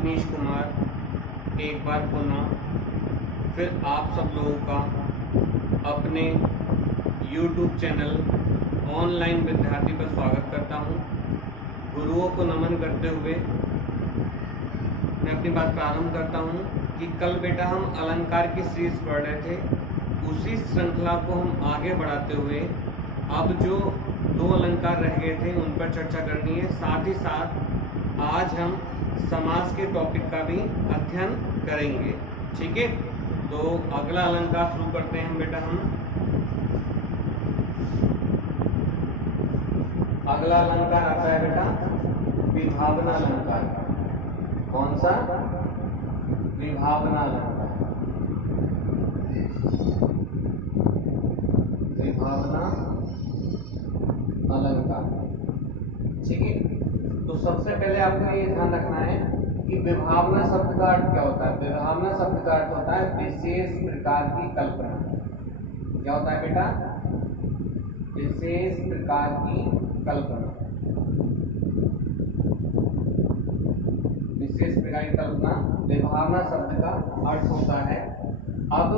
अवनीश कुमार एक बार पुनः फिर आप सब लोगों का अपने YouTube चैनल ऑनलाइन विद्यार्थी पर स्वागत करता हूं। गुरुओं को नमन करते हुए मैं अपनी बात प्रारंभ करता हूं कि कल बेटा हम अलंकार की सीरीज पढ़ रहे थे, उसी श्रृंखला को हम आगे बढ़ाते हुए अब जो 2 अलंकार रह गए थे उन पर चर्चा करनी है। साथ ही साथ आज हम समास के टॉपिक का भी अध्ययन करेंगे। ठीक है, तो अगला अलंकार शुरू करते हैं बेटा हम। अगला अलंकार आता है बेटा विभावना अलंकार। कौन सा? विभावना अलंकार। विभावना अलंकार। ठीक है, तो सबसे पहले आपको ये ध्यान रखना है कि विभावना शब्द का अर्थ क्या होता है। विभावना शब्द का अर्थ होता है विशेष प्रकार की कल्पना। क्या होता है बेटा? विशेष प्रकार की कल्पना। विशेष प्रकार की कल्पना विभावना शब्द का अर्थ होता है। अब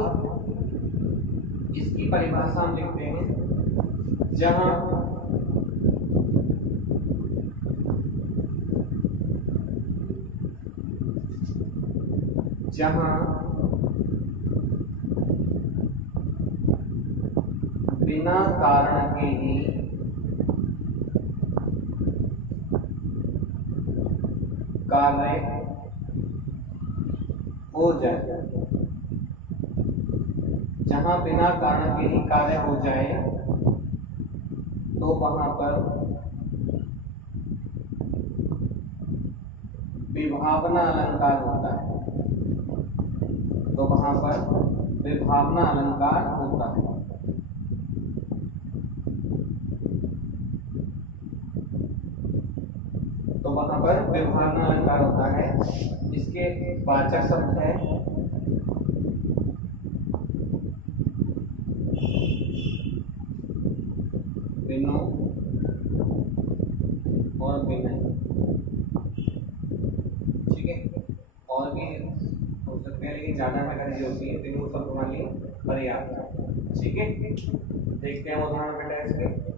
इसकी परिभाषा हम लिखते हैं, जहां बिना कारण के ही कार्य हो जाए, जहां बिना कारण के ही कार्य हो जाए तो वहां पर विभावना अलंकार होता है। तो वहां पर विभावना अलंकार होता है। तो वहां पर विभावना अलंकार होता है। इसके वाचक शब्द है विनो और विनय। ठीक है, और भी हो सकते हैं लेकिन ज्यादा जानकारी जो होती है तीनों शब्द हमारे लिए पर्याप्त है। ठीक है, देखते हैं उदाहरण बेटा इसके।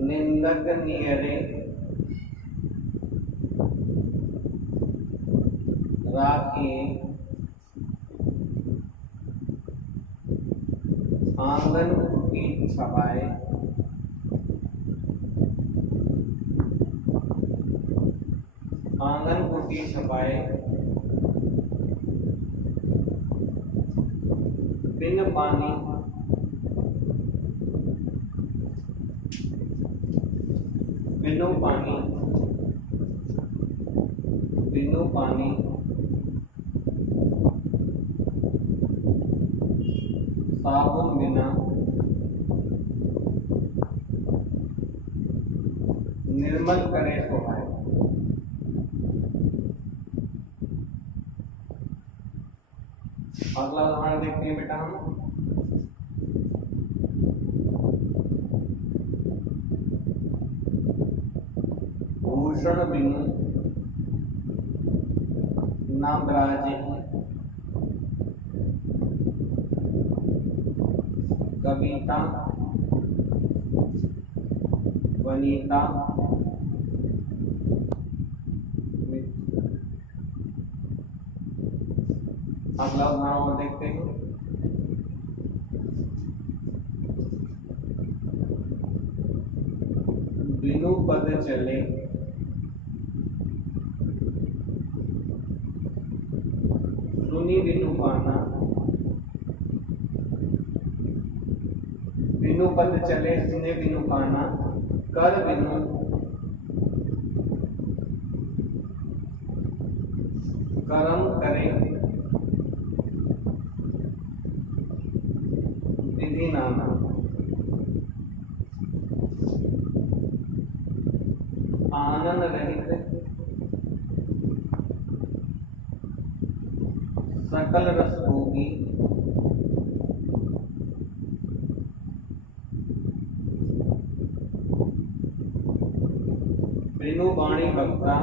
निंदक नियरे राखी आंगन की छपाए, आंगन की छपाए बिन पानी बिनु पानी बिनु पानी साबुन बिना निर्मल करे स्वभाव। अगला उदाहरण देखते हैं बेटा हम। भूषण बिनु न ब्राजे कविता वनिता। अगला उदाहरण और देखते हैं। बिनु पद चले सुनी बिनु पाना। बिनु पद चले सुने बिनु पाना, कर बिनु कर्म करे विधि नाना। आनंद रहित सकल रस भोगी, बिनु बाणी बक्ता,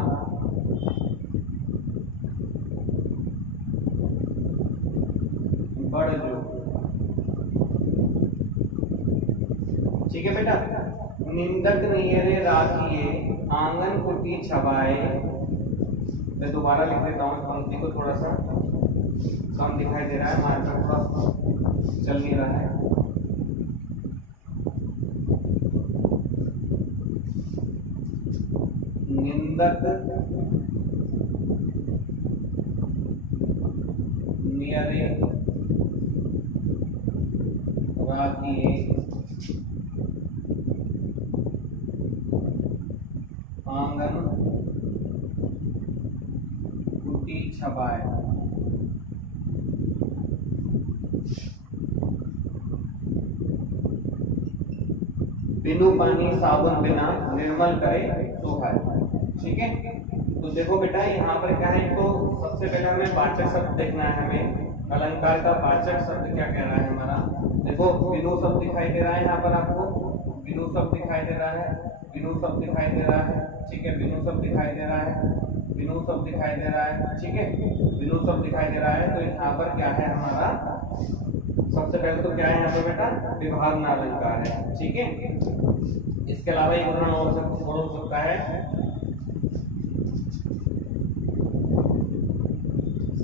बड़ जो। ठीक है बेटा। निंदक नियरे राखिए, आंगन कुटी छवाए। मैं दोबारा लिख देता हूँ, पंक्ति को थोड़ा सा कम दिखाई दे रहा है, मार्कर थोड़ा चल नहीं रहा है। निंदक नियरे राखिए, आंगन कुटी छपाए। बिनु पानी साबुन बिना, निर्मल करे सुहाए। ठीक है। तो देखो बेटा यहाँ पर क्या है, तो सबसे पहले हमें वाचक शब्द देखना है। हमें अलंकार का वाचक शब्द क्या कह रहा है हमारा। देखो बिनु शब्द दिखाई दे रहा है यहाँ पर आपको, बिनु शब्द दिखाई दे रहा है, बिनु शब्द दिखाई दे रहा है। ठीक है, बिनु शब्द दिखाई दे रहा है, बिनु शब्द दिखाई दे रहा है। ठीक है, बिनु शब्द दिखाई दे रहा है। तो यहाँ पर क्या है हमारा, सबसे पहले तो क्या है यहाँ पर बेटा, विभावना अलंकार है। ठीक है, इसके अलावा एक उदाहरण और हो सकता है,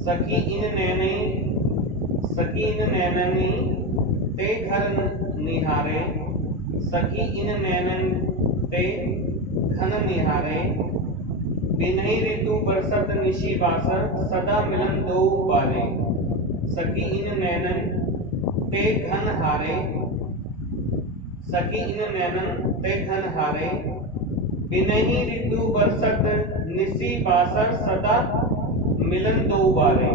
सखी इन नैनी, सखी इन नैननी ते घर निहारे, सखी इन नैनन ते घन निहारे, बिनहि ऋतु बरसत निशि बासर, सदा मिलन दो बारे। सखी इन नैनन ते घन हारे, सखी इन नैनन ते घन हारे, बिनहि ऋतु बरसत निशि बासर, सदा मिलन दो बारे।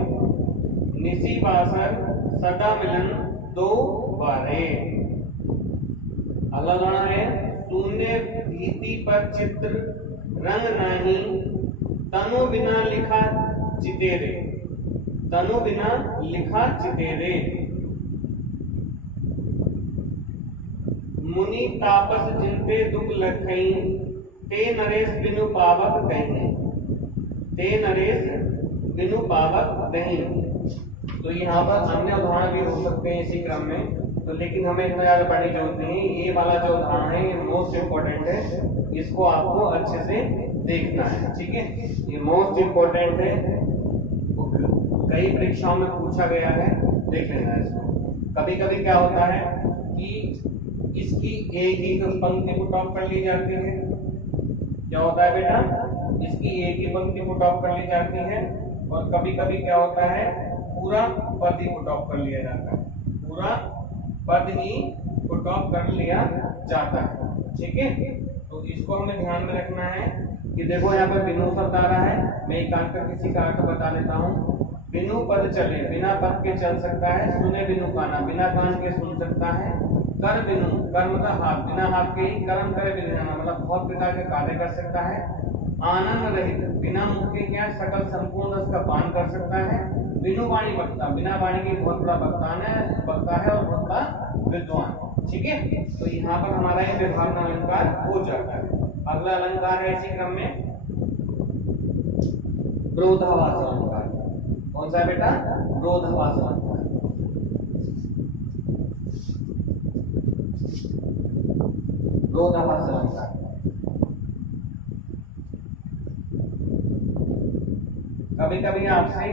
निशि बासर सदा मिलन दो बारे। अगला गाना है, शून्य भीति पर चित्र रंग नहीं, तनु बिना लिखा चितेरे, तनु बिना लिखा चितेरे। मुनि तापस जिनपे दुख लखई, ते नरेश बिनु पावक कहीं, ते नरेश बिनु पावक नहीं। तो यहाँ पर अन्य उदाहरण भी हो सकते हैं इसी क्रम में, तो लेकिन हमें इतना ज्यादा पढ़ने की जरूरत नहीं। ये वाला जो उदाहरण है ये मोस्ट इम्पोर्टेंट है, इसको आपको अच्छे से देखना है। ठीक है, ये मोस्ट इम्पोर्टेंट है, कई परीक्षाओं में पूछा गया है, देख लेना इसको। कभी कभी क्या होता है कि इसकी एक ही पंक्ति को टॉप कर ली जाती है। क्या होता है बेटा, इसकी एक ही पंक्ति को टॉप कर ली जाती है, और कभी कभी क्या होता है, पूरा पद ही को टॉप कर लिया जाता है, पूरा पद ही को टॉप कर लिया जाता है। ठीक है, तो इसको हमें ध्यान में रखना है कि देखो यहाँ पर बिनु शब्द आ रहा है। मैं एक किसी का अर्थ बता देता हूँ। बिनु पद चले, बिना पद के चल सकता है। सुने बिनु काना, बिना कान के सुन सकता है। कर बिनु, कर्म का हाथ, बिना हाथ के ही कर्म करे बिनु, मतलब बहुत प्रकार के कार्य कर सकता है। आनंद रहित, बिना मुख के क्या सकल संपूर्ण रस का पान कर सकता है। बिनु वाणी वक्ता, बिना वाणी के बहुत बड़ा वक्ता है और बहुत बड़ा विद्वान। ठीक है, तो यहाँ पर हमारा ये विभावना अलंकार हो जाता है। अगला अलंकार है इसी क्रम में विरोधाभास अलंकार। कौन सा है बेटा, विरोधाभास अलंकार। विरोधाभास अलंकार कभी कभी आपसे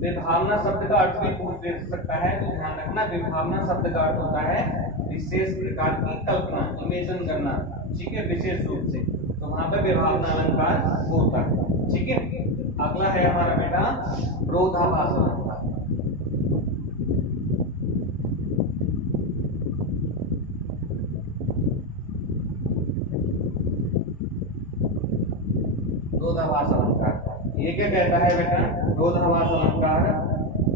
विभावना शब्द का अर्थ भी पूछ दे सकता है, तो ध्यान रखना विभावना शब्द का अर्थ होता है विशेष प्रकार की कल्पना, इमेजिन करना। ठीक है, विशेष रूप से, तो वहां पर विभावना अलंकार होता है। ठीक है, अगला है हमारा बेटा विरोधाभास अलंकार। विरोधाभास अलंकार ये क्या कहता है बेटा, विरोधाभास अलंकार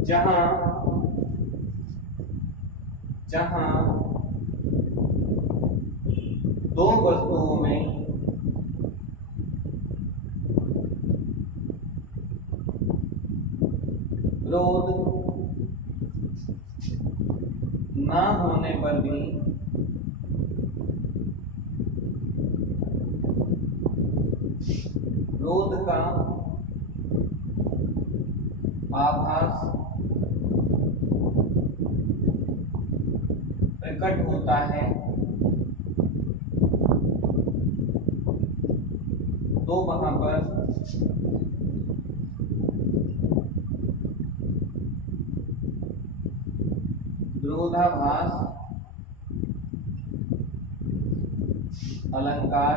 जहां जहां दो वस्तुओं में होने पर भी क्रोध का आभास प्रकट होता है, तो वहां पर विरोधाभास अलंकार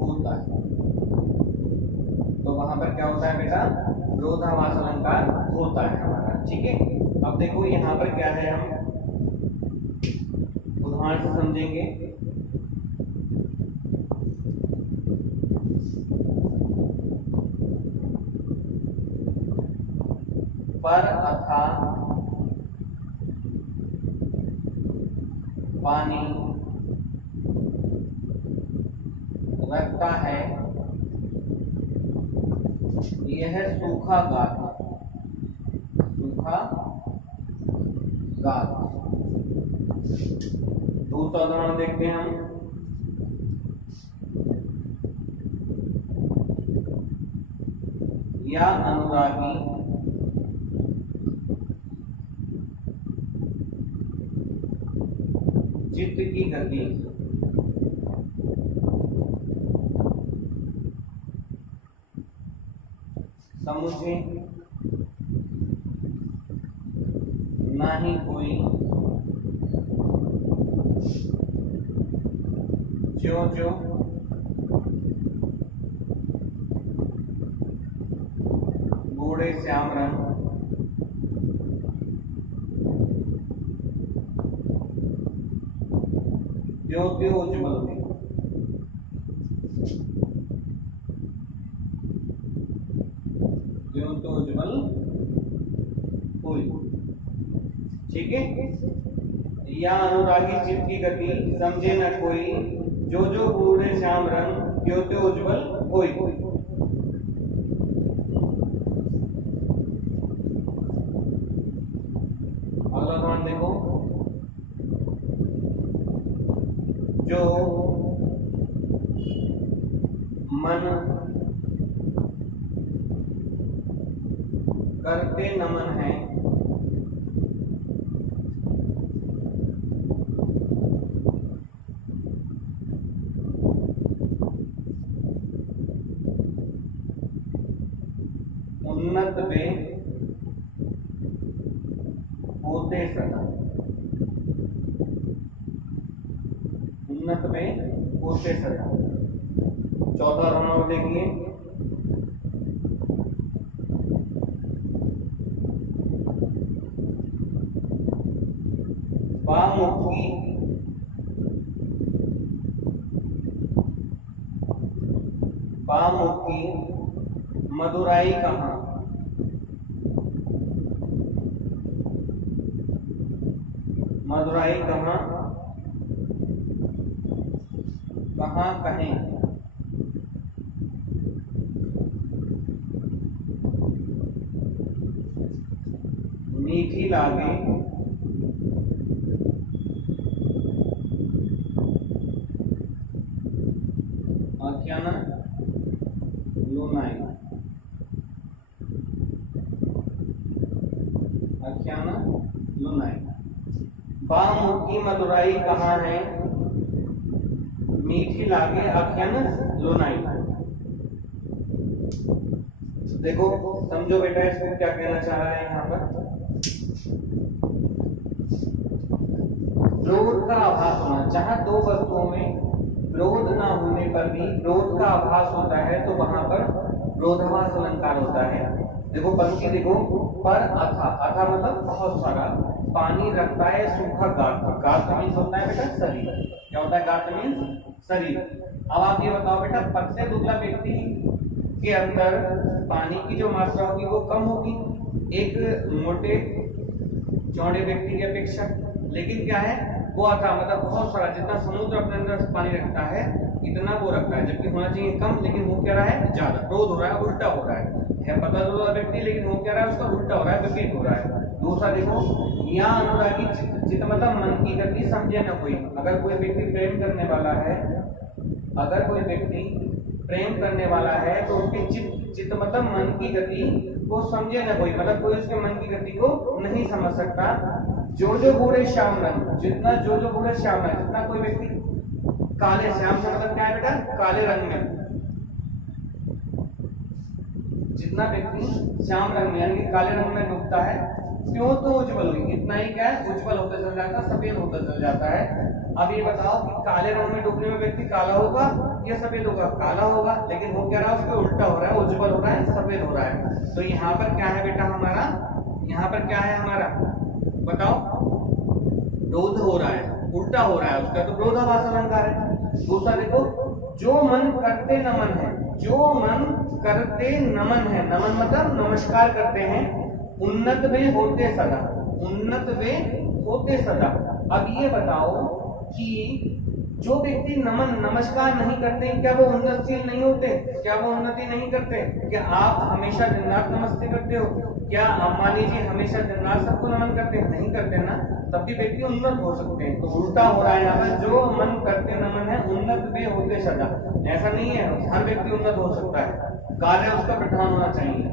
होता है। तो वहां पर क्या होता है बेटा, विरोधाभास अलंकार होता है हमारा। ठीक है, अब देखो यहाँ पर क्या है, हम उदाहरण से समझेंगे। पर अथा पानी रखता है, यह सूखा गाद, सूखा गाद। दूसरा उदाहरण देखते हैं हम। या अनुरागी चित्त की गति समुझे ना ही कोई, ज्यों ज्यों बूढ़े श्याम रंग त्यों त्यों उज्ज्वल थे। त्यों त्यों उज्ज्वल हुई। ठीक है, या अनुरागी चित्त की गति समझे न कोई, जो जो बूढ़े श्याम रंग त्यों त्यों उज्ज्वल हुई। अगला उदाहरण देखो। जो मन करते नमन है, उन्नत वे होते सदा, उन्नत में होते सदा। चौथा उदाहरण देखिए। बामुखी बामुखी मदुराई कहाँ, मदुराई कहाँ, कहाँ कहें। मीठी लागे आख्यान लुनाई, आख्यान लुनाई। बामुखी मदुराई कहाँ है, मीठी लागे आख्यान लुनाई। देखो समझो बेटा, इसको क्या कहना चाह रहा है यहाँ पर। क्रोध का आभास होना, जहां दो वस्तुओं में क्रोध ना होने पर भी क्रोध का आभास होता है, तो वहां पर क्रोधाभास अलंकार होता है। देखो पंक्ति देखो, पर अथा, अथा मतलब बहुत सारा, पानी रखता है सूखा गाद। गाद का मीन्स होता है बेटा शरीर। क्या होता है गाद का मीन्स? शरीर। अब आप ये बताओ बेटा, पतले दुबला व्यक्ति के अंदर पानी की जो मात्रा होगी वो कम होगी एक मोटे चौड़े व्यक्ति की अपेक्षा, लेकिन क्या है वो अथा मतलब बहुत सारा, जितना समुद्र अपने अंदर पानी रखता है इतना वो रखता है, जबकि होना चाहिए कम, लेकिन वो क्या रहा है ज्यादा। क्रोध हो रहा है, उल्टा हो रहा है पतला दुबला व्यक्ति, लेकिन वो क्या रहा है उसका उल्टा हो रहा है, विपरीत हो रहा है। दूसरा देखो, यहाँ अनुरागी चित मतलब मन की गति समझे न कोई। अगर कोई व्यक्ति प्रेम करने वाला है, अगर कोई व्यक्ति प्रेम करने वाला है तो उसके चित मतलब मन की गति को समझे न कोई, मतलब कोई उसके मन की गति को नहीं समझ सकता। जो जो बूढ़े श्याम रंग, जितना जो जो बूढ़े श्याम रंग, जितना कोई व्यक्ति काले, श्याम से मतलब क्या है बेटा, काले रंग में, जितना व्यक्ति श्याम रंग में यानी कि काले रंग में डूबता है, क्यों तो उज्जवल हुई, इतना ही क्या है, उज्जवल होता चल जाता है, सफेद होता चल जाता है। अब ये बताओ कि काले रंग में डूबने में व्यक्ति काला होगा या सफेद होगा? काला होगा, लेकिन वो क्या रहा है, उसके उल्टा हो रहा है, उज्जवल हो रहा है, सफेद हो रहा है। तो यहाँ पर क्या है बेटा हमारा, यहाँ पर क्या है हमारा, बताओ, रोध हो रहा है, उल्टा हो रहा है उसका, तो विरोधाभास अलंकार है। दूसरा देखो, जो मन करते नमन है, जो मन करते नमन है, नमन मतलब नमस्कार करते हैं, उन्नत वे होते सदा, उन्नत वे होते सदा। अब ये बताओ कि जो व्यक्ति नमन नमस्कार नहीं करते, क्या वो उन्नतशील नहीं होते? क्या वो उन्नति नहीं करते? क्या आप हमेशा दिन रात नमस्ते करते हो? क्या अंबानी जी हमेशा दिन रात सबको नमन करते हैं? नहीं करते ना, तब भी व्यक्ति उन्नत हो सकते हैं। तो उल्टा हो रहा है यहाँ पर, जो मन करते नमन है, उन्नत वे होते सदा। ऐसा नहीं है, हर व्यक्ति उन्नत हो सकता है, कार्य उसका प्रधान होना चाहिए।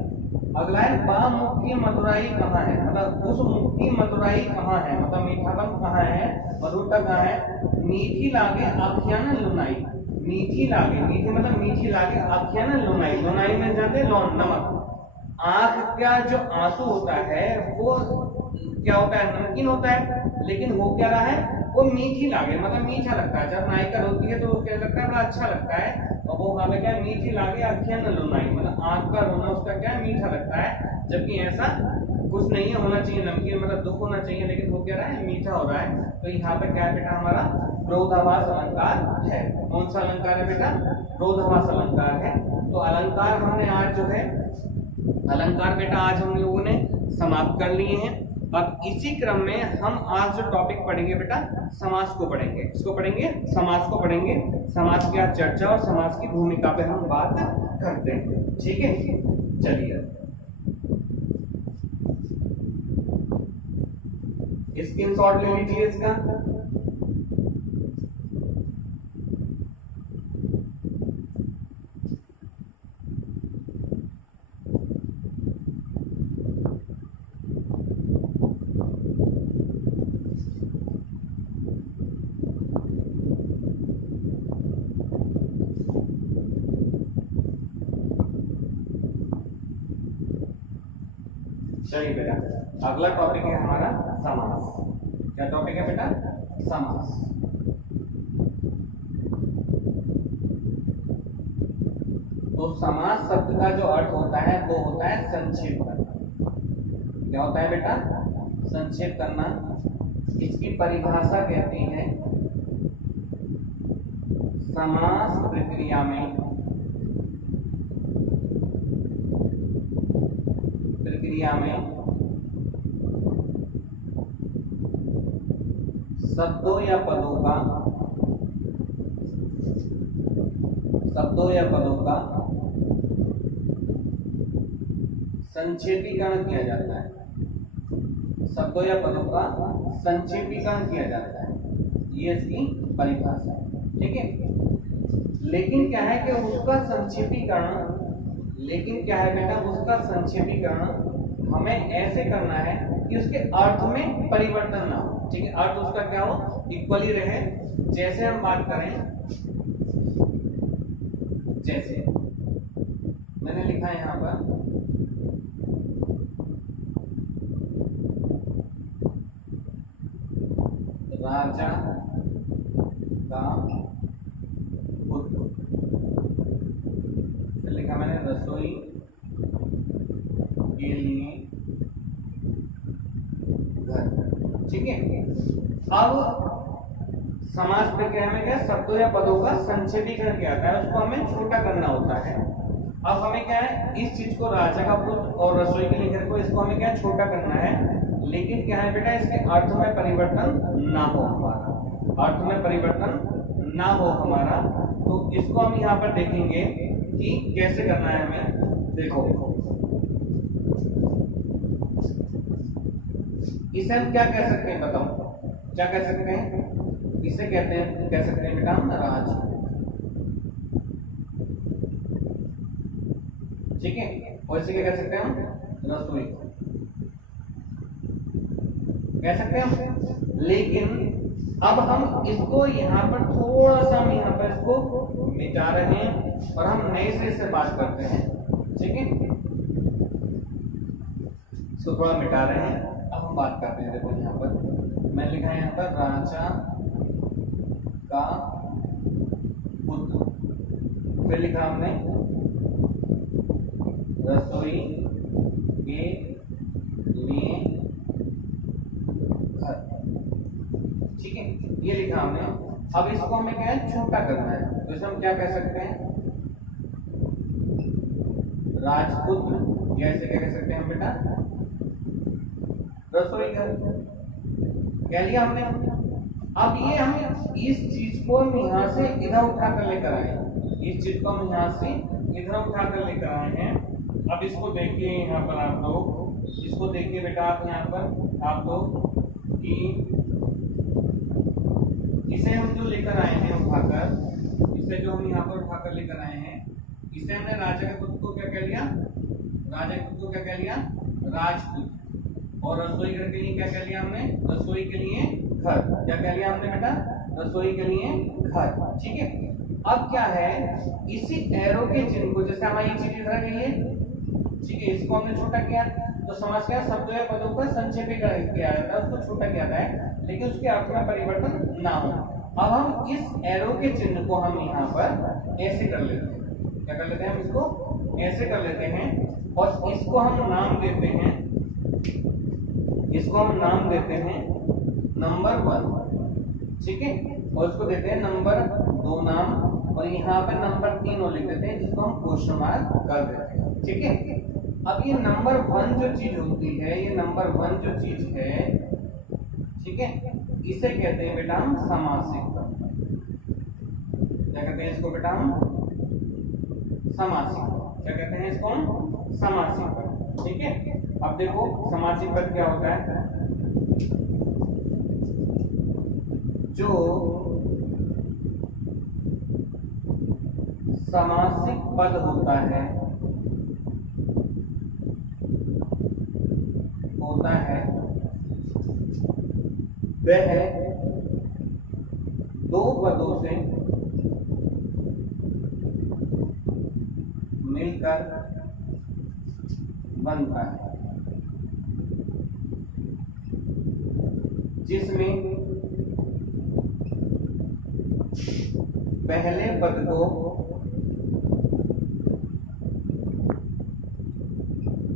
अगला है, बा मुख की मधुराई कहाँ है, मतलब उस मुख की मधुराई कहाँ है, मतलब मीठापन कहाँ है, मधुरता कहाँ है? मीठी लागे आख्यान लुनाई, मीठी लागे, मीठी मतलब मीठी लागे, आख्यान लुनाई, लुनाई में जाते लौन नमक। आंख का जो आंसू होता है वो क्या होता है, नमकीन होता है, लेकिन हो क्या रहा है, वो मीठी लागे, मतलब मीठा लगता है। जब नायिका रोती है तो क्या लगता है, बड़ा अच्छा लगता है। और वो हमें क्या, मीठी लागे आख्यान लुनाई, मतलब आंख का रोना उसका क्या मीठा लगता है, जबकि ऐसा कुछ नहीं होना चाहिए, नमकीन मतलब दुख होना चाहिए, लेकिन वो क्या रहा है, मीठा हो रहा है। तो यहाँ पे क्या है बेटा हमारा, विरोधाभास अलंकार है। कौन सा अलंकार है बेटा? विरोधाभास अलंकार है। तो अलंकार हमने आज जो है, अलंकार बेटा आज हम लोगों ने समाप्त कर लिए हैं। अब इसी क्रम में हम आज जो टॉपिक पढ़ेंगे बेटा, समास को पढ़ेंगे। इसको पढ़ेंगे, समास को पढ़ेंगे। समास की आज चर्चा और समास की भूमिका पे हम बात करते हैं, ठीक है? चलिए स्क्रीनशॉट ले लीजिए इसका। चलिए बेटा, अगला टॉपिक है हमारा समास। क्या टॉपिक है बेटा? समास। तो समास शब्द का जो अर्थ होता है वो होता है संक्षेप करना। क्या होता है बेटा? संक्षेप करना। इसकी परिभाषा कहती है, समास प्रक्रिया में शब्दों या पदों का संक्षेपीकरण किया जाता है। शब्दों या पदों का संक्षेपीकरण किया जाता है, ये इसकी परिभाषा है, ठीक है? लेकिन क्या है कि उसका संक्षेपीकरण हमें ऐसे करना है कि उसके अर्थ में परिवर्तन ना हो, ठीक है? अर्थ उसका क्या हो, इक्वली रहे। जैसे हम बात करें, जैसे मैंने लिखा है यहां पर, राजा का पुत्र, लिखा मैंने रसोई के लिए घर, ठीक है? अब समास प्रक्रिया में क्या, शब्दों या पदों का संक्षेपीकरण किया जाता है, उसको हमें छोटा करना होता है। अब हमें क्या है, इस चीज को राजा का पुत्र और रसोई के लिए घर को, इसको हमें क्या छोटा करना है, लेकिन क्या है बेटा, इसके अर्थ में परिवर्तन ना हो हमारा, अर्थ में परिवर्तन ना हो हमारा। तो इसको हम यहाँ पर देखेंगे कि कैसे करना है हमें। देखो इसे हम क्या कह सकते हैं बताओ, क्या कह सकते हैं? इसे कहते हैं, कह सकते हैं बेटा राज, ठीक है। और इसे क्या कह सकते हैं हम? रसोई कह सकते हैं हम। लेकिन अब हम इसको यहाँ पर थोड़ा सा, हम यहाँ पर इसको मिटा रहे हैं और हम नए सिरे से बात करते हैं, ठीक है। इसको थोड़ा मिटा रहे हैं, अब हम बात करते हैं। देखो यहाँ पर मैं लिखा है यहाँ पर राजा का पुत्र, फिर लिखा हमने रसोई के लिए घर, ठीक है, ये लिखा हमने। अब इसको हमें क्या है, छोटा करना है, तो इसे हम क्या कह सकते हैं? राजपुत्र, या इसे क्या कह सकते हैं हम बेटा? रसोई घर कह लिया हमने। अब ये हम इस चीज को हम यहाँ से इधर उठा कर लेकर आए, इस चीज को हम यहाँ से इधर उठा कर लेकर आए हैं। अब इसको देखिए यहाँ पर आप लोग, इसको देखिए बेटा आप यहाँ पर आप लोग कि इसे हम जो लेकर आए हैं उठाकर, इसे जो हम यहाँ पर उठाकर लेकर आए हैं, इसे हमने राजा के पुत्र को क्या कह लिया? राजा के पुत्र को क्या कह लिया? राजपुत्र। और रसोई घर के लिए क्या कह लिया हमने? रसोई के लिए घर। क्या कह लिया हमने बेटा? रसोई के लिए घर, ठीक है। अब क्या है, इसी एरो के चिन्ह को, जैसे हमारी चीज इधर गई है, ठीक है, इसको हमने छोटा किया, तो समझ गया शब्दों या पदों का संक्षेप किया जाता है, उसको छोटा किया जाता है, लेकिन उसके अर्थ में परिवर्तन ना हो। अब हम इस एरो के चिन्ह को हम यहाँ पर ऐसे कर लेते हैं, क्या कर लेते हैं हम? इसको ऐसे कर लेते हैं और इसको हम नाम देते हैं, इसको हम नाम देते हैं नंबर 1, ठीक है, और इसको देते हैं नंबर 2 नाम, और यहाँ पे नंबर 3 और लिख देते हैं, जिसको हम क्वेश्चन मार्क कर देते हैं, ठीक है। अब ये नंबर 1 जो चीज होती है, ये नंबर 1 जो चीज है, ठीक है, इसे कहते हैं बेटा हम समासिक पद। क्या कहते हैं इसको बेटा हम? समासिक। क्या कहते हैं इसको हम? समासिक पद, ठीक है। अब देखो समासिक पद क्या होता है? जो समासिक पद होता है वह दो पदों से मिलकर बनता है, जिसमें पहले पद को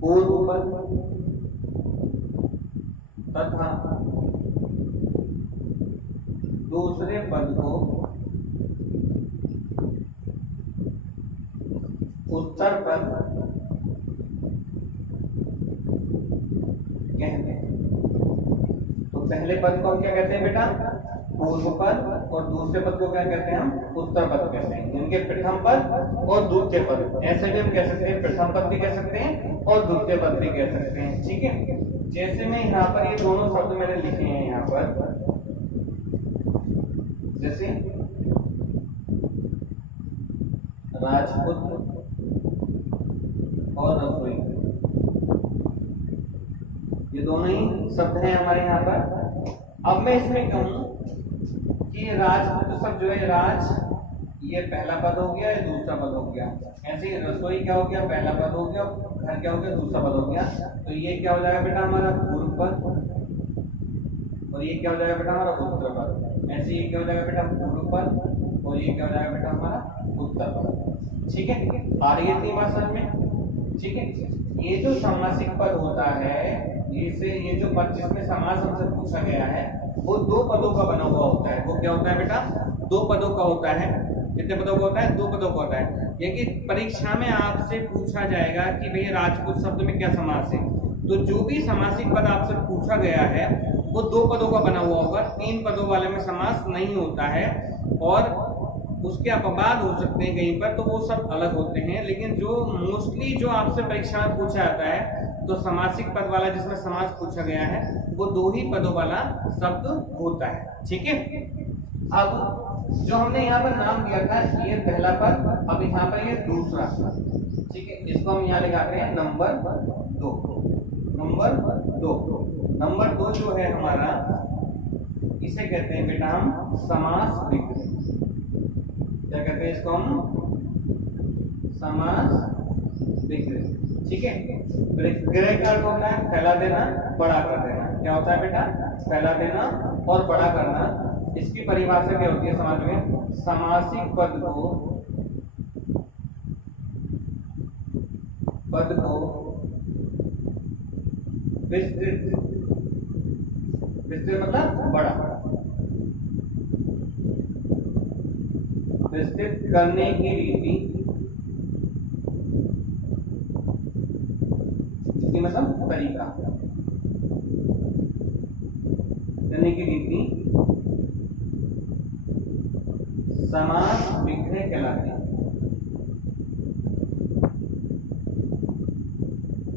पूर्व पद तथा दूसरे पद को उत्तर पद कहते हैं। तो पहले पद को हम क्या कहते हैं बेटा? पूर्व पद, और दूसरे पद को क्या कहते हैं हम? उत्तर पद कहते हैं। इनके प्रथम पद और द्वितीय पद, ऐसे भी हम कह सकते हैं, प्रथम पद भी कह सकते हैं और द्वितीय पद भी कह सकते हैं, ठीक है। जैसे मैं यहाँ पर ये दोनों शब्द मैंने लिखे हैं यहाँ पर, जैसे राजपुत्र और रसोई, ये दोनों ही शब्द हैं हमारे यहाँ पर। अब मैं इसमें कहूं कि राजपुत्र शब्द जो है, राज ये पहला पद हो गया, ये दूसरा पद हो गया। ऐसे ही रसोई क्या हो गया? पहला पद हो गया, घर क्या हो गया? दूसरा पद हो गया। तो ये क्या हो जाएगा बेटा हमारा? पूर्व पद, और ये क्या हो जाएगा बेटा हमारा? उत्तर पद। ऐसे ये क्या हो जाएगा बेटा? पूर्व पद, और ये क्या हो जाएगा बेटा हमारा? उत्तर पद, ठीक है। आ रही है इतनी बात समझ में, ठीक है। ये जो समासिक पद होता है, ये जो पद जिसमें समास हमसे पूछा गया है, वो दो पदों का बना हुआ होता है। वो क्या होता है बेटा? दो पदों का होता है। कितने पदों का होता है? दो पदों का होता है। ये कि परीक्षा में आपसे पूछा जाएगा कि भैया राजपूत शब्द में क्या समास है, तो जो भी समासिक पद आपसे पूछा गया है वो दो पदों का बना हुआ होगा। तीन पदों वाले में समास नहीं होता है, और उसके अपवाद हो सकते हैं कहीं पर, तो वो सब अलग होते हैं। लेकिन जो मोस्टली जो आपसे परीक्षा में पूछा जाता है तो समासिक पद वाला जिसमें समास पूछा गया है वो 2 ही पदों वाला शब्द होता है। ठीक है, अब जो हमने यहाँ पर नाम दिया था ये पहला पद, अब यहाँ पर ये दूसरा पद। ठीक है, इसको हम यहाँ लगाते हैं नंबर 2। नंबर 2 जो है हमारा, इसे कहते हैं बेटा हम समास विग्रह। क्या कहते हैं इसको हम? समास विग्रह। ठीक है, विग्रह का अर्थ होता है फैला देना, बड़ा कर देना। क्या होता है बेटा? फैला देना और बड़ा करना। इसकी परिभाषा क्या होती है समाज में? समासिक पद को विस्तृत मतलब बड़ा, विस्तृत करने की रीति, मतलब तरीका, करने की रीति समास विग्रह कहलाती है।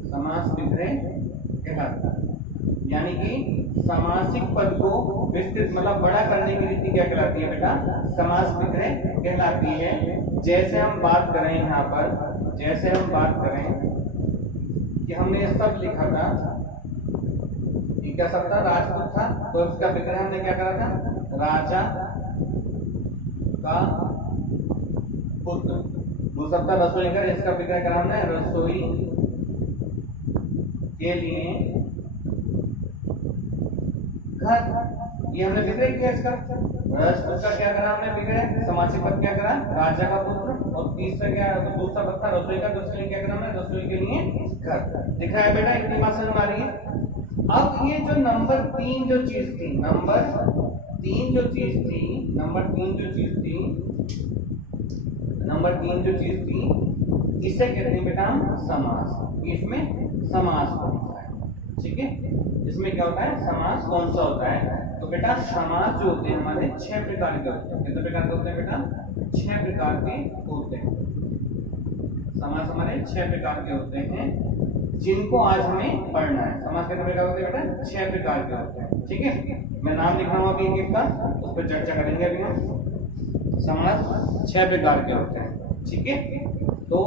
समास विग्रह कहलाता है, यानी कि समासिक पद को विस्तृत मतलब बड़ा करने की रीति क्या कहलाती है बेटा? समास विग्रह कहलाती है। जैसे हम बात करें यहाँ पर, जैसे हम बात करें कि हमने ये सब लिखा था, ये क्या सब था? राजपूत था, तो इसका विग्रह हमने क्या करा था? राजा का पुत्र। दूसरा था रसोई घर, इसका विग्रह करा हमने रसोई के लिए घर। ये हमने विग्रह किया इसका। राजपूत का क्या करा हमने विग्रह? समासिक पद क्या करा? राजा का पुत्र। और तीसरा क्या? दूसरा पद था रसोई का, दूसरे क्या करा हमने? रसोई के लिए घर। दिख रहा है बेटा? इतनी बात समझ में आ रही है? अब ये जो नंबर 3 जो चीज थी, इसे कहते हैं बेटा हम समास। इसमें समास होता है। ठीक है, इसमें क्या होता है? समास कौन सा होता है? तो बेटा समास जो होते हैं हमारे 6 प्रकार के होते हैं। कितने प्रकार के होते हैं बेटा? 6 प्रकार के होते हैं। समास हमारे 6 प्रकार के होते हैं, जिनको आज हमें पढ़ना है। समास कितने प्रकार होते हैं बेटा? 6 प्रकार के होते हैं। ठीक है, मैं नाम लिख रहा हूँ अभी एक का, उस पर चर्चा करेंगे अभी हम। समास 6 प्रकार के होते हैं। ठीक है, तो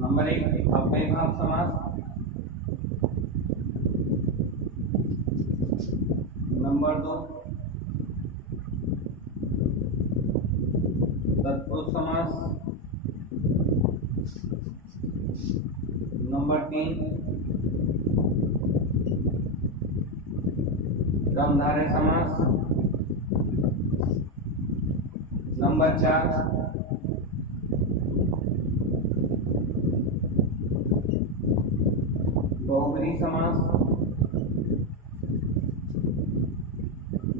नंबर 1 अव्ययभाव समास, नंबर 2 तत्पुरुष समास, नंबर 3 क्रमधारय समास, नंबर 4 बहुब्रीहि समास,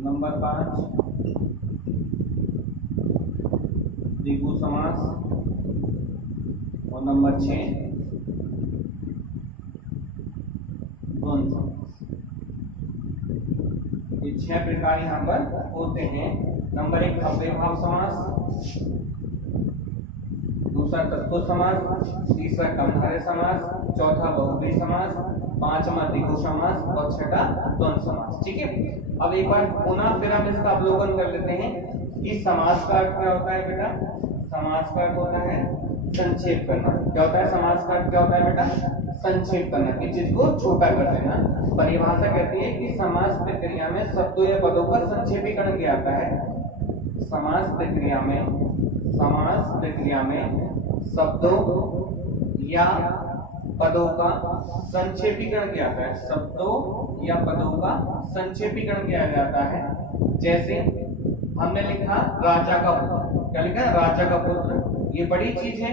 नंबर 5 द्विगु समास और नंबर 6 द्वंद्व समास। ये 6 प्रकार यहाँ पर होते हैं। नंबर 1 अव्ययभाव समास, दूसरा तत्पुरुष समास, तीसरा क्रमधारय समास, चौथा बहुब्रीहि समास, पांचवा द्विगु समास और छठा द्वंद्व समास। ठीक है, अब एक बार पुनः फिर हम इसका अवलोकन कर लेते हैं कि समास का अर्थ क्या होता है बेटा? समास का अर्थ होता है संक्षेप करना। क्या होता है समास का अर्थ? क्या होता है बेटा? संक्षेप करना, किसी चीज को छोटा कर देना। परिभाषा कहती है कि समास प्रक्रिया में शब्दों या पदों का संक्षेपीकरण किया जाता है। समास प्रक्रिया में शब्दों या पदों का संक्षेपीकरण किया जाता है। शब्दों या पदों का संक्षेपीकरण किया जाता है। जैसे हमने लिखा राजा का पुत्र। क्या लिखा है? राजा का पुत्र। ये बड़ी चीज है,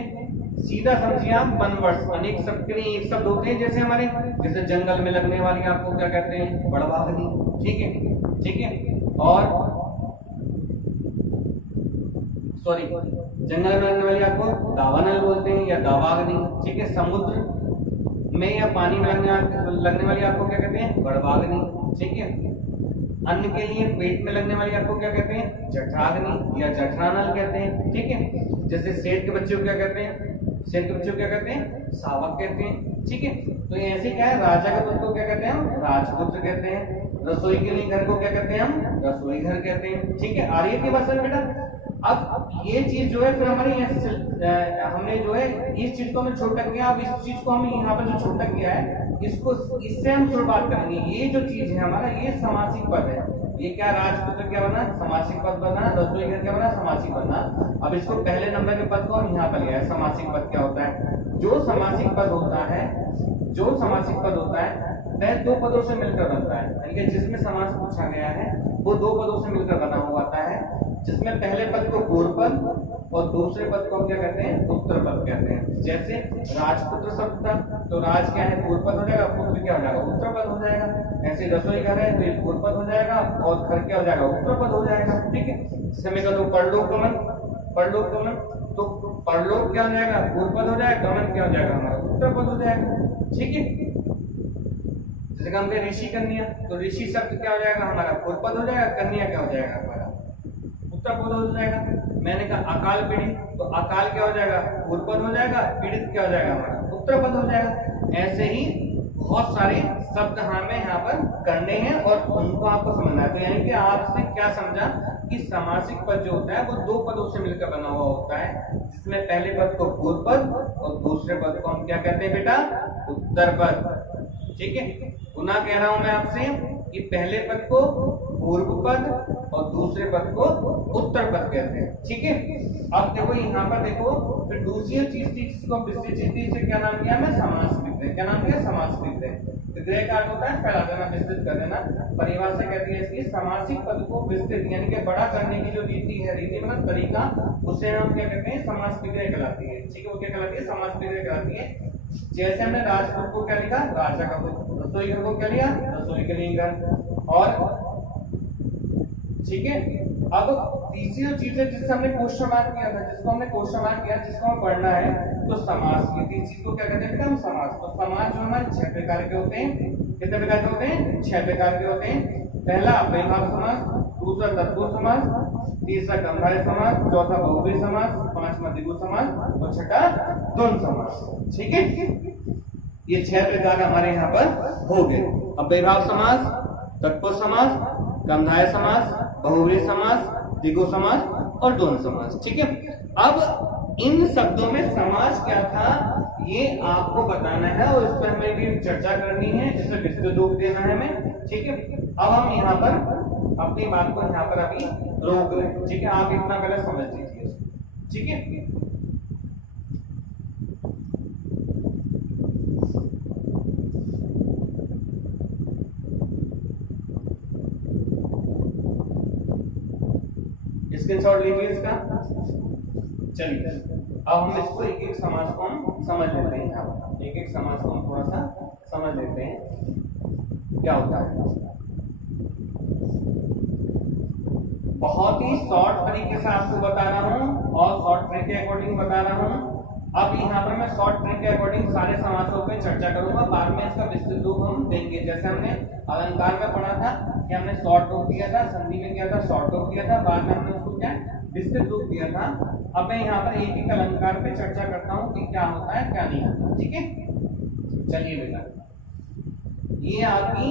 सीधा समझिए आप। वन वर्ड, अनेक शब्द के लिए एक शब्द होते हैं। जैसे हमारे जैसे जंगल में लगने वाली आपको क्या कहते हैं? बड़वागनी। ठीक है, और सॉरी, जंगल में लगने वाली आपको दावानल बोलते हैं या दावाग्नि। ठीक है, समुद्र में या पानी में लगने वाली आग को क्या कहते हैं? बड़वाग्नि। ठीक है। अन्न के लिए पेट में लगने वाली आग को क्या कहते हैं? जठराग्नि या जठरानल कहते हैं। ठीक है। जैसे सेठ के बच्चे को क्या कहते हैं? सेठ के बच्चे को क्या कहते हैं? शावक कहते हैं। ठीक है। तो ऐसे क्या है, राजा के पुत्र को क्या कहते हैं? हम राजपुत्र कहते हैं। रसोई के लिए घर को क्या कहते हैं? हम रसोई घर कहते हैं। ठीक है। आ रही है की बात समझ बेटा? अब ये चीज जो है फिर हमारे यहाँ से हमने जो है इस चीज को हमें छोटा किया। अब इस चीज को हम यहाँ पर जो छोटा किया है इसको इससे हम शुरुआत करेंगे। ये जो चीज है हमारा, ये समासिक पद है। ये क्या, राजपुत्र क्या बना? समासिक पद बना। रसोई घर क्या बना? समासिक बना। अब इसको पहले नंबर के पद को हम यहाँ पर लिया है। समासिक पद क्या होता है? जो समासिक पद होता है, जो समासिक पद होता है वह दो पदों से मिलकर बनता है। यानी कि जिसमें समास पूछा गया है वो दो पदों से मिलकर बना हुआ होता है, जिसमें पहले पद को पूर्व पद और दूसरे पद को क्या कहते हैं? उत्तर पद कहते हैं। जैसे राजपुत्र शब्द था तो राज क्या है? पूर्व पद हो जाएगा, पुत्र क्या हो जाएगा? उत्तर पद हो जाएगा। ऐसे रसोई घर है तो ये पूर्व पद हो जाएगा और घर क्या हो जाएगा? उत्तर पद हो जाएगा। ठीक है। जैसे मैं कहूँ परलोक गमन, परलोक गमन, तो परलोक क्या हो जाएगा? पूर्व पद हो जाएगा, गमन क्या हो जाएगा? हमारा उत्तर पद हो जाएगा। ठीक है। जैसे हम ऋषि कन्या, तो ऋषि शब्द क्या हो जाएगा? हमारा पूर्व पद हो जाएगा, कन्या क्या हो जाएगा? हमारा उत्तर पद हो जाएगा। मैंने कहा अकाल पीड़ित, तो अकाल क्या हो जाएगा? पूर्व पद हो जाएगा, पीड़ित क्या हो जाएगा? हमारा उत्तर पद हो जाएगा। ऐसे ही बहुत सारे शब्द हमें यहाँ पर करने हैं और उनको आपको समझना है। तो यानी कि आपसे क्या समझा कि समासिक पद जो होता है वो दो पदों से मिलकर बना हुआ होता है, जिसमें पहले पद को पूर्व पद और दूसरे पद को हम क्या कहते हैं बेटा? उत्तर पद। ठीक है। पुनः कह रहा हूं मैं आपसे कि पहले पद को पूर्व पद और दूसरे पद को उत्तर पद कहते हैं। ठीक है। अब देखो यहाँ पर देखो, फिर दूसरी चीज थी जिसको विस्तृत से क्या नाम किया? मैं समास विग्रह। क्या नाम किया? समास विग्रह। विग्रह का अर्थ होता है फैला देना, विस्तृत कर देना। परिभाषा कहती है इसकी समासिक पद को विस्तृत यानी कि बड़ा करने की जो रीति है, रीति मतलब तरीका, उसे हम क्या कहते हैं? समास विग्रह कहलाती है। ठीक है। वो क्या कहलाती है? समास विग्रह कहलाती है। जैसे हमने राजपुत्र को क्या लिखा? राजा का पुत्र। रसोई घर को क्या लिया? रसोई के लिए घर। और ठीक है। अब तीसरी जो चीज है जिससे हमने क्वेश्चन मार्क किया था, जिसको हमने क्वेश्चन मार्क किया, जिसको हम पढ़ना है, तो समास की तीसरी चीज को क्या कहते हैं बेटा? हम समास। तो समास जो हमारे 6 प्रकार के होते हैं। कितने प्रकार के होते हैं? 6 प्रकार के होते हैं। पहला अव्ययभाव समास, दूसरा तत्पुरुष समास, तीसरा गंधार्य समास, चौथा बहुव्रीहि समास, पांचवा द्विगु समास और छठा द्वंद्व समास। ठीक है। ये 6 प्रकार हमारे यहाँ पर हो गए। अव्ययभाव समास, तत्पुरुष समास, गंधार्य समास, बहुव्रीहि समास, द्विगु समास और द्वंद्व समास। ठीक है। अब इन शब्दों में समास क्या था ये आपको बताना है और इस पर हमें भी चर्चा करनी है, इसमें विस्तृत रूप देना है हमें। ठीक है। अब हम यहाँ पर अपनी बात को यहाँ पर अभी रोक रहे हैं। ठीक है। आप इतना पहले समझ लीजिए। ठीक है। स्क्रीनशॉट लीजिए इसका। चलिए अब हम इसको एक एक समास को हम समझ लेते हैं। एक एक समास को हम थोड़ा सा समझ लेते हैं क्या होता है। बहुत ही शॉर्ट तरीके से आपको बता रहा हूं और शॉर्ट ट्रिक के अकॉर्डिंग बता रहा हूं। अब यहाँ पर मैं शॉर्ट ट्रिक के अकॉर्डिंग सारे समासों पे चर्चा करूंगा, बाद में इसका विस्तृत रूप हम देंगे। जैसे हमने अलंकार में पढ़ा था कि हमने शॉर्ट रूप दिया था, संधि में किया था शॉर्ट रूप दिया था, बाद में हमने उसको क्या विस्तृत रूप दिया था। अब मैं यहाँ पर एक एक अलंकार पे चर्चा करता हूँ कि क्या होता है क्या नहीं होता। ठीक है। चलिए बेटा, ये आपकी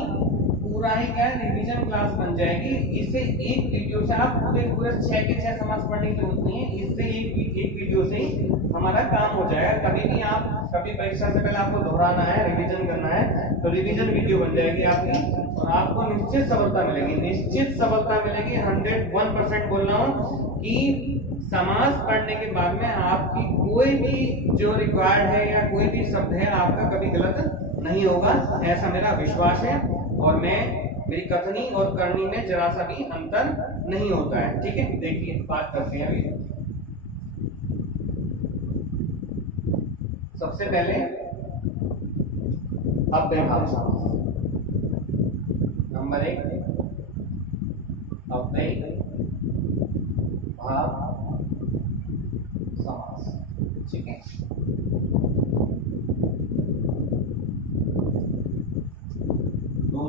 पूरा ही क्या है रिवीजन क्लास बन जाएगी। इससे एक वीडियो से आप पूरे 6 के 6 समास पढ़ने की जरूरत नहीं है। इससे एक वीडियो से ही हमारा काम हो जाएगा। कभी भी आप कभी परीक्षा से पहले आपको दोहराना है, रिवीजन करना है, तो रिवीजन वीडियो बन जाएगी आपकी और आपको निश्चित सफलता मिलेगी। निश्चित सफलता मिलेगी। 101% बोल रहा हूँ कि समास पढ़ने के बाद में आपकी कोई भी जो रिक्वायर्ड है या कोई भी शब्द है आपका कभी गलत नहीं होगा, ऐसा मेरा विश्वास है। और मेरी कथनी और करनी में जरा सा भी अंतर नहीं होता है। ठीक है। देखिए बात करते हैं अभी। सबसे पहले अव्ययभाव समास। नंबर 1 अव्ययभाव समास। ठीक है।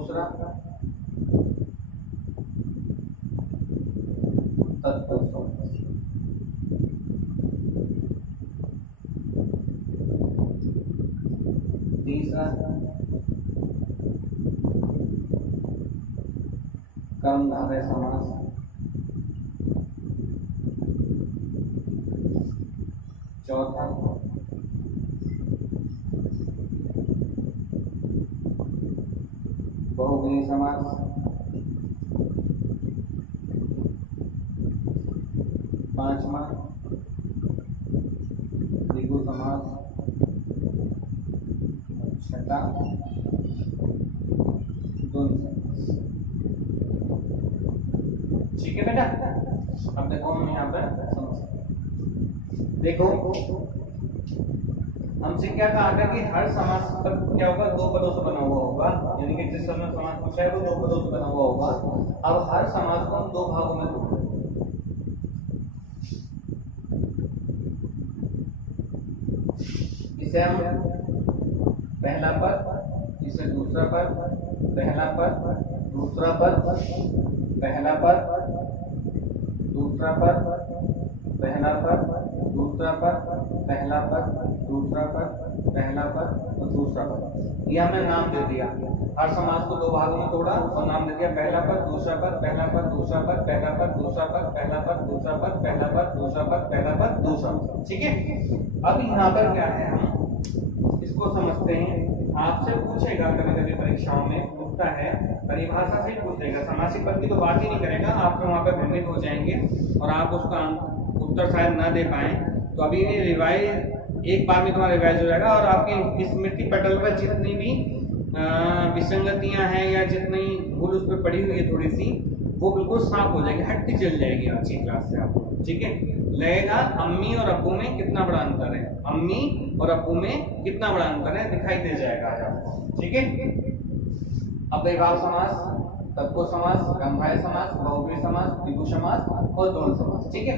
दूसरा तत्पुरुष समास, तीसरा कर्मधारय समास, चौथा बहुव्रीहि समास, पांचवा द्विगु समास, छठा द्वंद्व समास। ठीक है बेटा, अब देखो हम यहाँ पर देखो हमसे क्या कहा था कि हर समास पर क्या होगा, दो पदों से बना हुआ होगा, यानी कि जिस समय समास पूछा है वो दो पदों से बना हुआ होगा। अब हर समास को हम दो भागों में तोड़ेंगे। इसे हम पहला पद, इसे दूसरा पद, पहला पद, दूसरा पद, पहला पद, दूसरा पद, पहला पद, दूसरा पद, पहला पद, दूसरा पद, पहला पद और दूसरा पद, ये हमने नाम दे दिया। हर समास को दो भागों में तोड़ा और नाम दे दिया पहला पद, दूसरा पद, पहला पद, दूसरा पद, पहला पद, दूसरा पद, पहला पद, दूसरा पद, पहला पद, दूसरा पद, पहला पद, दूसरा पद। ठीक है, अब यहाँ पर क्या है, हम इसको समझते हैं। आपसे पूछेगा कभी कभी परीक्षाओं में पूछता है, परिभाषा से पूछेगा, समासिक पद की तो बात ही नहीं करेगा, आप वहाँ पे भ्रमित हो जाएंगे और आप उसका उत्तर शायद ना दे पाए। तो अभी रिवाइज एक बार में तुम्हारा रिवाइज हो जाएगा और आपकी स्मृति पटल पर जितनी भी विसंगतियां हैं या जितनी भूल उस पर पड़ी हुई है थोड़ी सी, वो बिल्कुल साफ हो जाएगी, हटती चल जाएगी अच्छी क्लास से आपको। ठीक है, लगेगा अम्मी और अब्बू में कितना बड़ा अंतर है, अम्मी और अब्बू में कितना बड़ा अंतर है दिखाई दे जाएगा आज आपको। ठीक है, अव्ययभाव समास, तत्पुरुष समास, कर्मधारय समास, बहुव्रीहि समास, द्विगु समास और द्वंद्व समास। ठीक है,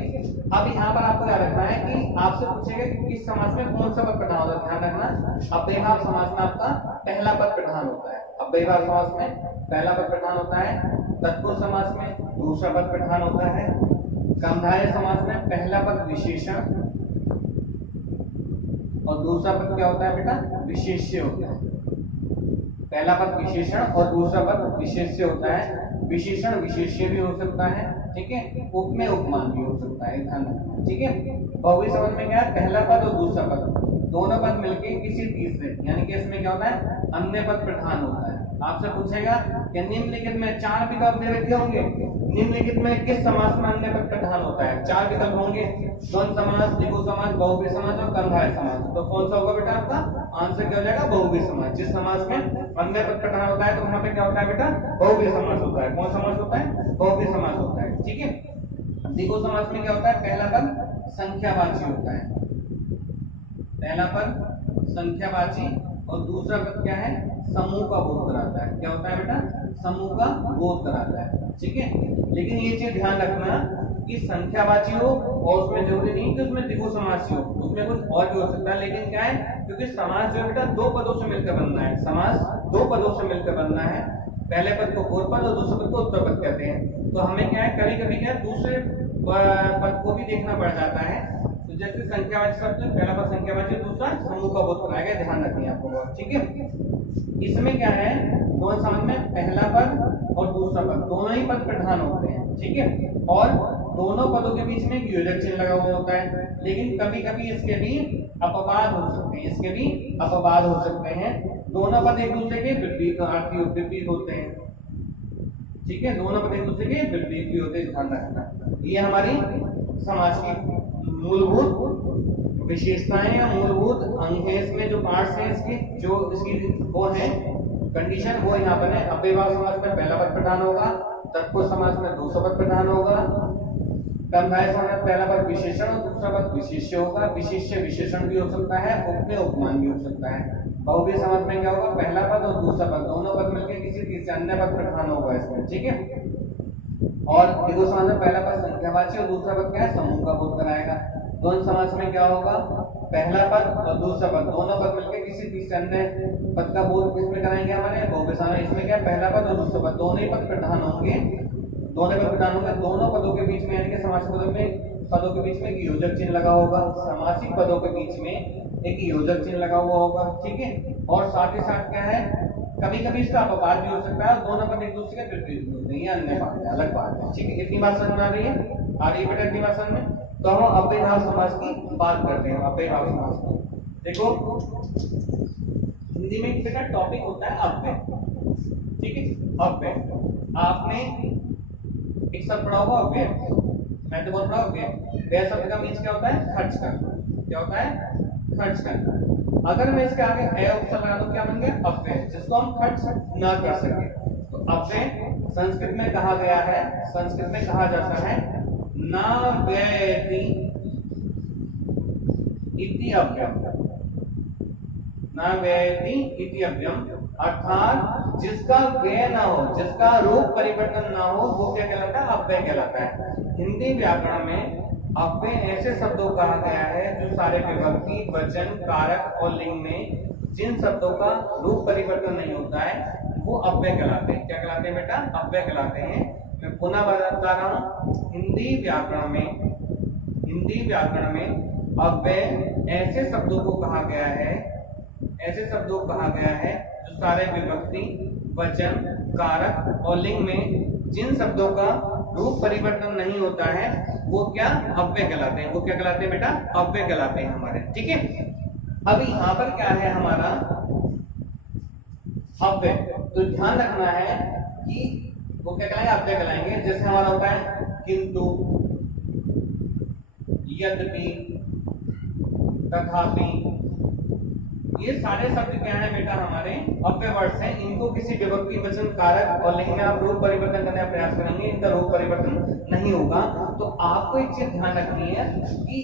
अब यहाँ पर आपको याद रखना है कि आपसे पूछेगा कि किस समास में कौन सा पद प्रधान होता है। ध्यान रखना, अव्ययभाव समास में आपका पहला पद प्रधान होता है, अव्ययभाव समास में पहला पद प्रधान होता है, तत्पुरुष समास में दूसरा पद प्रधान होता है, कर्मधारय समास में पहला पद विशेषण और दूसरा पद क्या होता है बेटा, विशेष्य होता है। पहला पद विशेषण और दूसरा पद विशेष्य होता है। विशेषण विशेष्य भी हो सकता है, ठीक है, उपमेय उपमान भी हो सकता है, ध्यान रखना। ठीक है, बहुव्रीहि समास में क्या है, पहला पद और दूसरा पद दोनों पद मिलके किसी तीसरे, यानी कि इसमें क्या होता है, अन्य पद प्रधान होता है। आपसे पूछेगा कि निम्नलिखित में चार विकल्प दे रखे होंगे, निम्नलिखित में किस समास में अन्य पद प्रधान होता है, चार विकल्प होंगे, द्वंद्व समास, द्विगु समास, बहुव्रीहि समास और कर्मधारय समास। तो कौन सा होगा बेटा आपका आंसर, क्या हो जाएगा, बहुव्रीहि समास। जिस समास में अन्य पद प्रधान होता है तो वहां पे क्या होता है बेटा, बहुव्रीहि समास होता है। कौन समास होता है, बहुव्रीहि समास होता है। ठीक है, द्विगु समास में क्या होता है, पहला पद संख्यावाची होता है, पहला पद संख्यावाची और दूसरा पद क्या है, समूह का बोध कराता है। क्या होता है बेटा, समूह का बोध कराता है। ठीक है, लेकिन ये चीज ध्यान रखना कि संख्यावाची हो और उसमें जरूरी नहीं कि उसमें द्विगु समास हो, उसमें कुछ और भी हो सकता है। लेकिन क्या है, क्योंकि समास जो है बेटा दो पदों से मिलकर बनना है, समास दो पदों से मिलकर बनना है, पहले पद को पूर्व पद और दूसरे पद को उत्तर पद कहते हैं। तो हमें क्या है, कभी कभी क्या है, दूसरे पद को भी देखना पड़ जाता है। तो जैसे संख्यावाची शब्द, पहला पद संख्यावाची, दूसरा समूह का बोध कराएगा, ध्यान रखिए आपको बहुत। ठीक है, इसमें क्या है, दोनों समास में पहला पद और दूसरा पद दोनों ही पद प्रधान होते हैं। ठीक है, और दोनों पदों के बीच में एक योजक चिन्ह लगा हुआ होता है, लेकिन कभी कभी इसके भी अपवाद हो सकते हैं, इसके भी अपवाद हो सकते हैं। दोनों पद एक दूसरे के विपरीत होते हैं। ठीक है, दोनों पद एक दूसरे के विपरीत भी होते हैं, ध्यान रखना। ये हमारी समास की मूलभूत विशेषताएं या मूलभूत अंग है, इसमें जो पार्ट्स हैं इसके, जो इसकी वो है कंडीशन, वो यहाँ पर है। अव्ययभाव समास में पहला पद प्रधान होगा, तत्पुरुष समास में दूसरा पद प्रधान होगा, कर्मधारय समास में पहला पद विशेषण और दूसरा पद विशेष्य होगा। विशेष्य विशेषण भी हो सकता है, उपमेय उपमान भी हो सकता है। बहुव्रीहि समास में क्या होगा, पहला पद और दूसरा पद दोनों पद मिलकर किसी तीसरे अन्य पद प्रधान होगा इसमें। ठीक है, और द्विगु समास में पहला पद संख्यावाची और दूसरा पद क्या है, समूह का बोध कराएगा। द्वंद्व समास में क्या होगा, पहला पद और दूसरा पद दोनों पद मिलकर किसी तीसरे अन्य पद का बोध किसमें कराएंगे हमारे बहुवचन में। इसमें क्या पहला पद और दूसरा पद दोनों ही पद प्रधान होंगे, दोनों पदों के बीच में यानी कि समासिक पदों के बीच में एक योजक चिन्ह लगा होगा, समासिक पदों के बीच में एक योजक चिन्ह लगा हुआ होगा, ठीक है। और साथ ही साथ क्या है, कभी कभी इसका अपवाद भी हो सकता है, दोनों पद एक दूसरे के विपरीत होते हैं, ये अन्य बात है, अलग बात है, ठीक है। इतनी बात समझ आ रही है, आ रही है बेटा इतनी बात समझ में। तो हम अव्ययभाव समास की बात करते हैं, अव्ययभाव समास की। देखो हिंदी में बेटा टॉपिक होता है अव्यय, ठीक है। अव्यय आपने एक शब्द पढ़ा होगा अव्यय, मैं तो बोल रहा हूँ अव्यय। व्यय शब्द का मीन्स क्या होता है, खर्च करना। क्या होता है, खर्च करना। अगर मैं इसके आगे अ उपसर्ग लगा दूं क्या बन गया, अव्यय, जिसको हम खर्च ना कर सके। तो अव्यय संस्कृत में कहा गया है, संस्कृत में कहा जाता है न व्ययति इति अव्ययम्, न व्ययति इति अव्ययम्, अर्थात जिसका व्यय ना हो, जिसका रूप परिवर्तन ना हो, वो क्या कहलाता है, अव्यय कहलाता है। हिंदी व्याकरण में अव्यय ऐसे शब्दों कहा गया है जो सारे विभक्ति, वचन, कारक और लिंग में जिन शब्दों का रूप परिवर्तन नहीं होता है वो अव्यय कहलाते हैं। क्या कहलाते हैं बेटा, अव्यय कहलाते हैं। मैं पुनः बता रहा हूँ, हिंदी व्याकरण में अव्यय ऐसे शब्दों को कहा गया है, ऐसे शब्दों को कहा गया है जो सारे विभक्ति, वचन, कारक और लिंग में जिन शब्दों का रूप परिवर्तन नहीं होता है वो क्या, अव्यय कहलाते हैं। वो क्या कहलाते हैं बेटा, अव्यय कहलाते हैं हमारे, ठीक है। अब यहाँ पर क्या है हमारा अव्यय, तो ध्यान रखना है कि वो क्या कहलाएंगे, अव्यय कहलाएंगे। जैसे हमारा होता है किंतु, यद्यपि, तथापि, ये सारे शब्द क्या है बेटा, हमारे अव्यय वर्ड्स हैं। इनको किसी विभक्ति, वचन, कारक और लिंग में आप रूप परिवर्तन करने का प्रयास करेंगे, इनका रूप परिवर्तन नहीं होगा। तो आपको एक चीज ध्यान रखनी है कि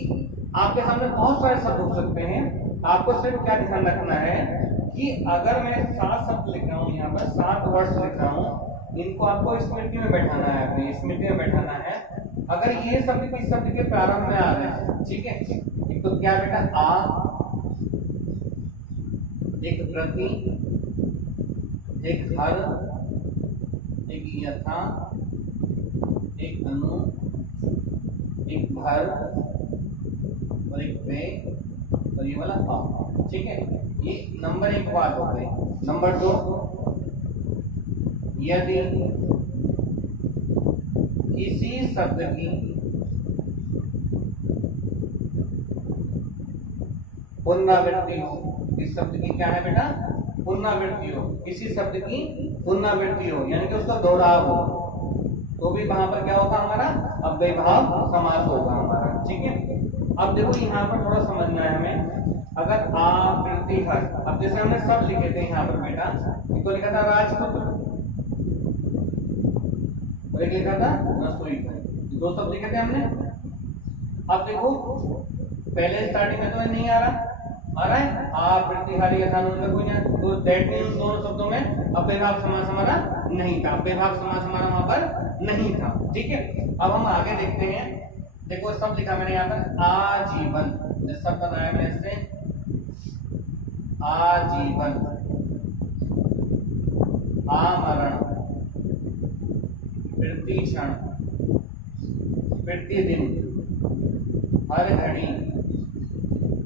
आपके सामने बहुत सारे शब्द हो सकते हैं, आपको सिर्फ क्या ध्यान रखना है कि अगर मैं 7 शब्द लिख रहा हूँ, यहाँ पर 7 वर्ड्स लिख रहा हूँ, इनको आपको स्मृति में बैठाना है, अपनी स्मृति में बैठाना है। अगर ये शब्द किस शब्द के प्रारंभ में आ रहे हैं, ठीक है, एक तो क्या बेटा, आ, एक प्रति, एक हर, एक यथा, एक अनु, एक भर और एक वे और ये वाला आ, ठीक है। ये नंबर 1 बात हो गई। नंबर 2, यदि किसी शब्द की पुनरावृत्ति हो, इस शब्द की क्या है बेटा, पुनरावृत्ति हो, किसी शब्द की पुनरावृत्ति हो यानी कि उसका दोहराव हो, तो भी वहां पर क्या होगा हमारा, अव्ययभाव समास होगा हमारा, ठीक है। अब देखो यहाँ पर थोड़ा समझना है हमें। अगर आ, प्रति, हर, अब जैसे हमने सब लिखे थे यहाँ पर बेटा, एक तो लिखा था राजपुत्र और एक लिखा था रसोई घर, 2 शब्द लिखे थे हमने। अब देखो पहले स्टार्टिंग में तो नहीं आ रहा है, आप प्रतिहारी यथा में कोई नहीं, तो दैट मींस दोनों शब्दों में अव्ययभाव समास हमारा नहीं था, अव्ययभाव समास हमारा वहां पर नहीं था, ठीक है। अब हम आगे देखते हैं। देखो सब लिखा मैंने यहाँ पर, आजीवन, जिस शब्द बनाया मैंने इससे, आजीवन, आमरण, प्रतिक्षण, प्रतिदिन, हर घड़ी,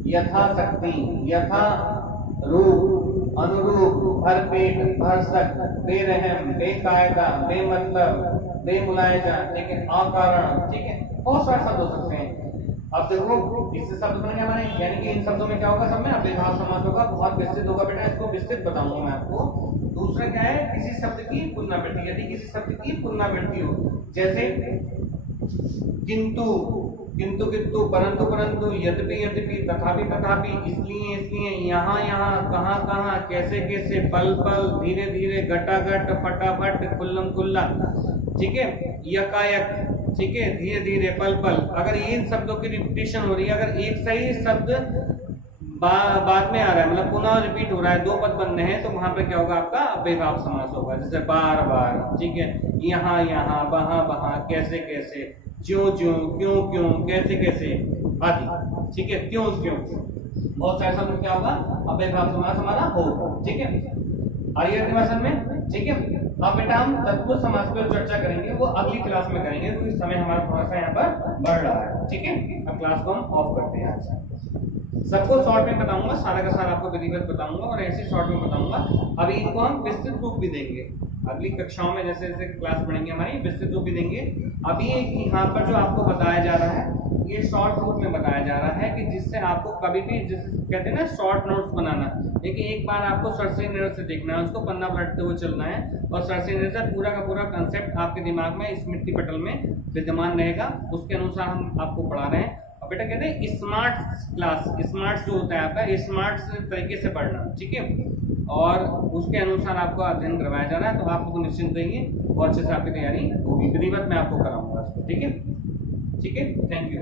यथाशक्ति, यथा रूप, अनुरूप, भरपेट, भरसक, बेरहम, बेकायदा, बेमतलब, बेमुलायजा, ठीक है, अकारण, ठीक है, बहुत सारे शब्द हो सकते हैं। अब देखो इससे शब्द बनेंगे हमारे, यानी कि इन शब्दों में क्या होगा, सब में अव्ययभाव समास होगा, बहुत विस्तृत होगा बेटा, इसको विस्तृत बताऊंगा मैं आपको। दूसरा क्या है, किसी शब्द की पुनरावृत्ति, यदि किसी शब्द की पुनरावृत्ति हो, जैसे किंतु, किंतु किंतु, परंतु परंतु, यद्यपि यद्यपि, तथापि तथापि, इसलिए इसलिए, यहाँ यहाँ, कहाँ कहाँ, कैसे कैसे, पल पल, धीरे धीरे, घटाघट, फटाफट, खुल्लम खुल्ला, ठीक है, यकायक, ठीक है, धीरे धीरे, पल पल। अगर इन शब्दों की रिपीटेशन हो रही है, अगर एक सही शब्द बाद में आ रहा है, मतलब पुनः रिपीट हो रहा है, 2 पद बनने हैं, तो वहां पे क्या होगा, आपका अव्ययभाव समास होगा। जैसे बार बार, ठीक है, यहाँ यहाँ, वहां वहां, कैसे कैसे, ज्यों ज्यों, क्यों क्यों, कैसे कैसे, आदि। ठीक है, क्यों क्यों बहुत सारे शब्द क्या होगा, अव्ययभाव समास हमारा हो। ठीक है, क्वेश्चन में। ठीक है, अब बेटा हम तत्पुरुष समास पर चर्चा करेंगे, वो अगली क्लास में करेंगे, तो इस समय हमारा थोड़ा सा यहाँ पर बढ़ रहा है। ठीक है, अब क्लास को हम ऑफ करते हैं। सबको शॉर्ट में बताऊंगा, सारा का सारा आपको विधिवत बताऊंगा और ऐसे शॉर्ट में बताऊंगा। अभी इनको हम विस्तृत रूप भी देंगे अगली कक्षाओं में, जैसे जैसे क्लास बढ़ेंगे हमारी विस्तृत रूप भी देंगे। अभी यहाँ पर जो आपको बताया जा रहा है ये शॉर्ट रूप में बताया जा रहा है, कि जिससे आपको कभी भी, जिसे कहते हैं ना शॉर्ट नोट्स बनाना, लेकिन एक बार आपको सर से नजर से देखना है, उसको पन्ना पलटते हुए चलना है और सर से नजर पूरा का पूरा कंसेप्ट आपके दिमाग में स्मृति पटल में विद्यमान रहेगा, उसके अनुसार हम आपको पढ़ा रहे हैं। और बेटा कहते हैं स्मार्ट क्लास, स्मार्ट जो होता है आपका स्मार्ट तरीके से पढ़ना। ठीक है, और उसके अनुसार आपको अध्ययन करवाया जा रहा है, तो आप लोग निश्चिंत रहिए, बहुत अच्छे से आपकी तैयारी होगी। विधिवत मैं आपको कराऊंगा। ठीक है, ठीक है, थैंक यू।